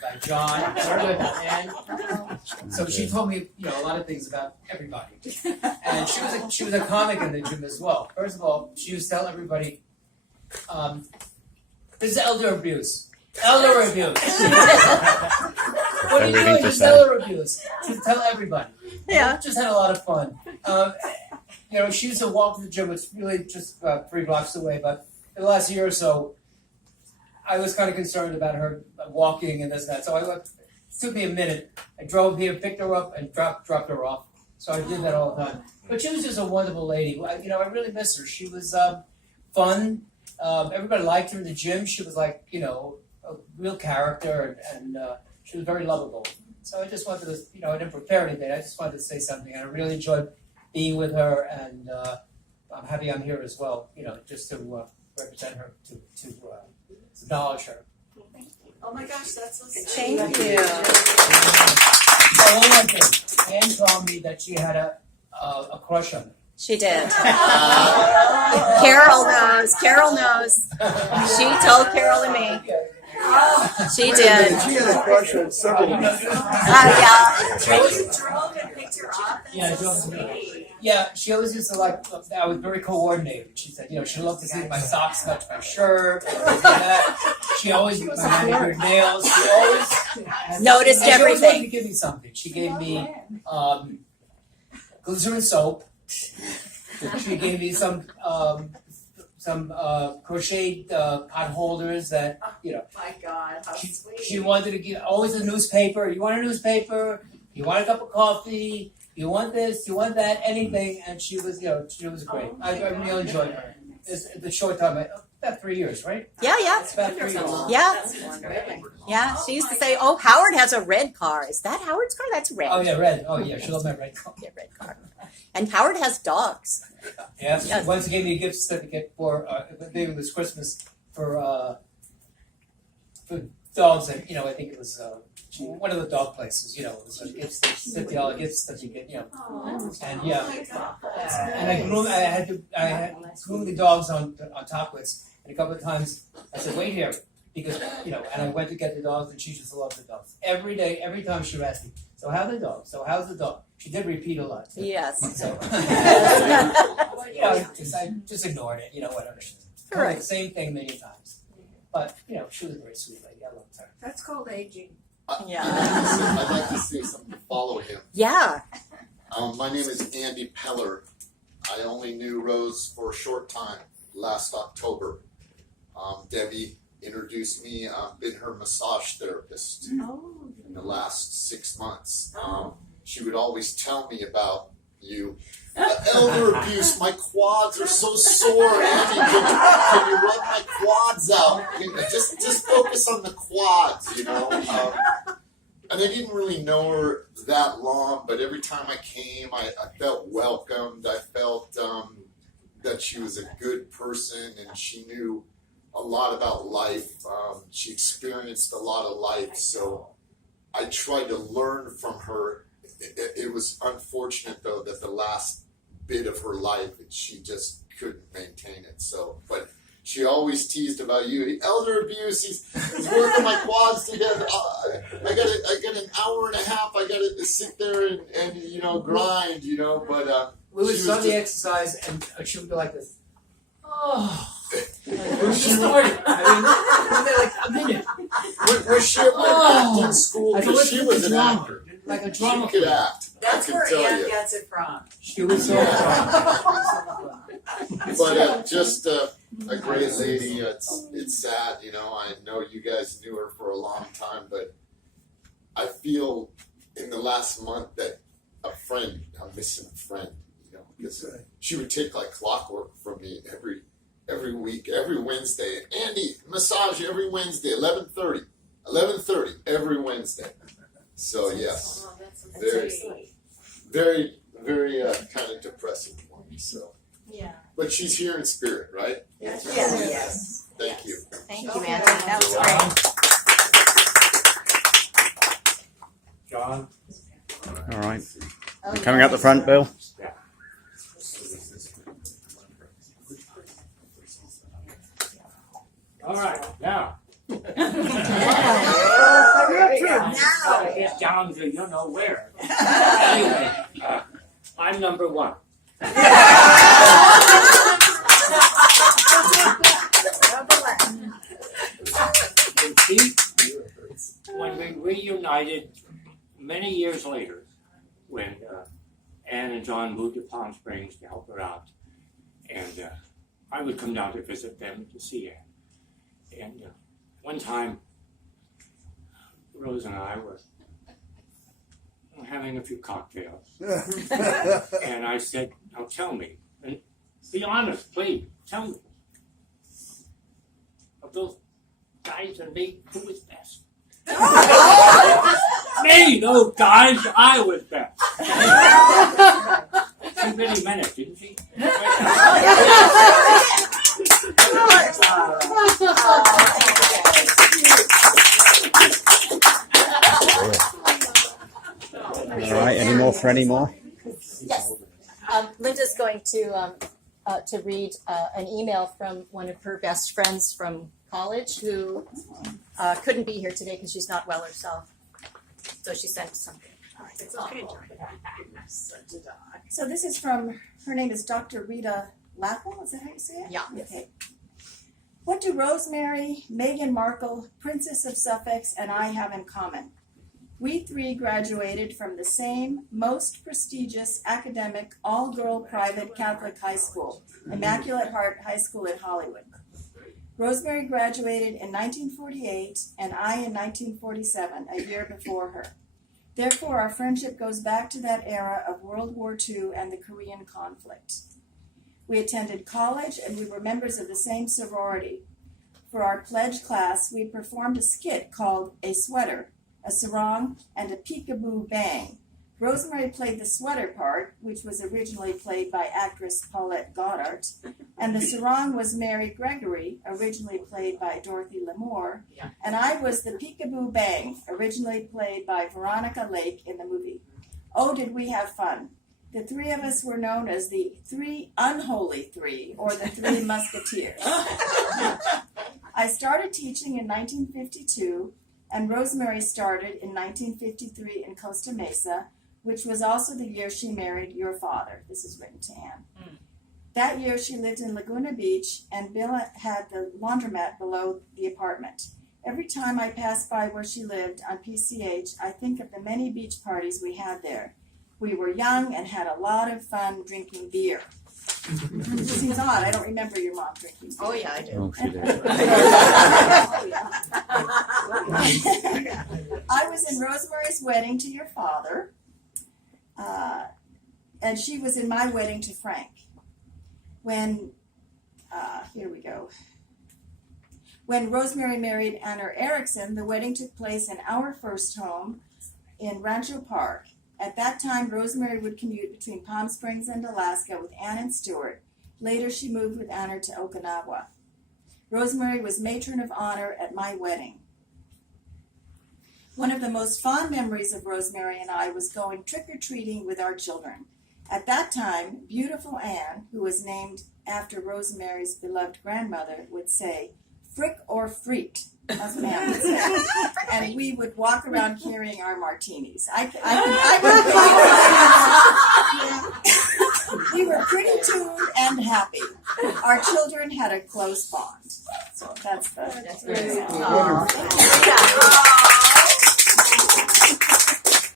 guy John, and so she told me, a lot of things about everybody. And she was a comic in the gym as well. First of all, she used to tell everybody, this is elder abuse. Elder abuse. What are you doing? This is elder abuse. She would tell everybody. Yeah. We just had a lot of fun. She used to walk to the gym. It's really just 3 blocks away. But in the last year or so, I was kind of concerned about her walking and this and that. So it took me a minute. I drove here, picked her up, and dropped her off. So I did that all the time. But she was just a wonderful lady. I really miss her. She was fun. Everybody liked her in the gym. She was like, a real character, and she was very lovable. So I just wanted to, I didn't prepare anything. I just wanted to say something, and I really enjoyed being with her, and I'm happy I'm here as well, just to represent her, to acknowledge her. Oh my gosh, that's so sad. Thank you. So one more thing. Anne told me that she had a crush on me. She did. Carol knows. Carol knows. She told Carol and me. She did. She had a crush on several of us. Yeah. You drove and picked her up? Yeah, she always used to like, I was very coordinated. She said, she loved to see my socks match my shirt, and that. She always used my manicured nails. She always Noticed She always wanted to everything. give me something. She gave me glycerin soap. She gave me some crocheted pot holders that, My God, how sweet. She wanted to give always a newspaper. You want a newspaper? You want a cup of coffee? You want this? You want that? Anything? And she was, she was great. I really enjoyed her. It's the short time, about 3 years, right? Yeah, yeah. It's about 3 years. Yeah. That's wonderful. Yeah. She used to say, "Oh, Howard has a red car. Is that Howard's car? That's red." Oh yeah, red. Oh yeah, she loved my red car. Yeah, red car. And Howard has dogs. Yeah. Yes. Once she gave me a gift certificate for maybe it was Christmas for dogs, and I think it was one of the dog places. It was a gift, $50 gift certificate. And yeah. And I had groomed the dogs on Toplitz, and a couple of times I said, "Wait here," because and I went to get the dogs, and she just loved the dogs. Every day, every time she would ask me, "So how's the dog? So how's the dog?" She did repeat a lot. Too. Yes. So I just ignored it. Whatever. Right. The same thing many times. But she was a very sweet lady. I loved her. That's called aging. Yeah. I'd like to say something to follow him. Yeah. My name is Andy Peller. I only knew Rose for a short time, last October. Debbie introduced me. I've been her massage therapist in the last 6 months. She would always tell me about you. Elder abuse, my quads are so sore, Andy. Can you rub my quads out? Just focus on the quads, And I didn't really know her that long, but every time I came, I felt welcomed. I felt that she was a good person, and she knew a lot about life. She experienced a lot of life, so I tried to learn from her. It was unfortunate, though, that the last bit of her life, she just couldn't maintain it. So, but she always teased about you. Elder abuse. He's working my quads together. I got an hour and a half. I got to sit there and grind. But We would she start was the just- exercise, and she would go like this. Oh. She started. I mean, like a minute. Was she ever in school? I Because she was an drama. actor. Like a She drama. could act. That's I where can tell Ann you. gets it from. She was so But just a great lady. It's sad, I know you guys knew her for a long time, but I feel in the last month that I'm missing a friend, because she would take like clockwork from me every week, every Wednesday. Andy, massage every Wednesday, 11:30 every Wednesday. So yes, Oh, that's so Very sweet. very, very kind of depressing for me. So, Yeah. but she's here in spirit, right? Yes. Yes. Thank you. Thank you, Andy. That was great. John? All right. Coming up the front, Bill. All right, now. down to you know where. Anyway, I'm number one. And she, when we reunited many years later, when Ann and John moved to Palm Springs to help her out, and I would come down to visit them to see Ann. And one time, Rose and I were having a few cocktails, and I said, "Now tell me, and be honest, please, tell me, of those guys and me, who was best?" Me, those guys, I was best. She really meant it, didn't she? All right, any more for any more? Yes. Linda's going to read an email from one of her best friends from college who couldn't be here today because she's not well herself. So she sent something. It's okay, John. So this is from, her name is Dr. Rita Lappel, is that how you say it? Yeah. Okay. What do Rosemary, Meghan Markle, Princess of Suffolk, and I have in common? We three graduated from the same most prestigious academic all-girl private Catholic high school, Immaculate Heart High School in Hollywood. Rosemary graduated in 1948 and I in 1947, a year before her. Therefore, our friendship goes back to that era of World War II and the Korean conflict. We attended college and we were members of the same sorority. For our pledge class, we performed a skit called A Sweater, a sarong, and a peekaboo bang. Rosemary played the sweater part, which was originally played by actress Paulette Goddard, and the sarong was Mary Gregory, originally played by Dorothy Lamour, and I was the peekaboo bang, originally played by Veronica Lake in the movie. Oh, did we have fun. The three of us were known as the Three Unholy Three, or the Three Musketeers. I started teaching in 1952, and Rosemary started in 1953 in Costa Mesa, which was also the year she married your father. This is written to Anne. That year she lived in Laguna Beach, and Bill had the laundromat below the apartment. Every time I pass by where she lived on PCH, I think of the many beach parties we had there. We were young and had a lot of fun drinking beer. It seems odd, I don't remember your mom drinking beer. Oh yeah, I do. Oh, she did. I was in Rosemary's wedding to your father, and she was in my wedding to Frank. When, here we go. When Rosemary married Anna Erickson, the wedding took place in our first home in Rancho Park. At that time, Rosemary would commute between Palm Springs and Alaska with Ann and Stuart. Later, she moved with Anna to Okinawa. Rosemary was matron of honor at my wedding. One of the most fond memories of Rosemary and I was going trick-or-treating with our children. At that time, beautiful Anne, who was named after Rosemary's beloved grandmother, would say, "Frick or freak," that's what Anne would say. And we would walk around carrying our martinis. We were pretty tuned and happy. Our children had a close bond. So that's the. That's very good.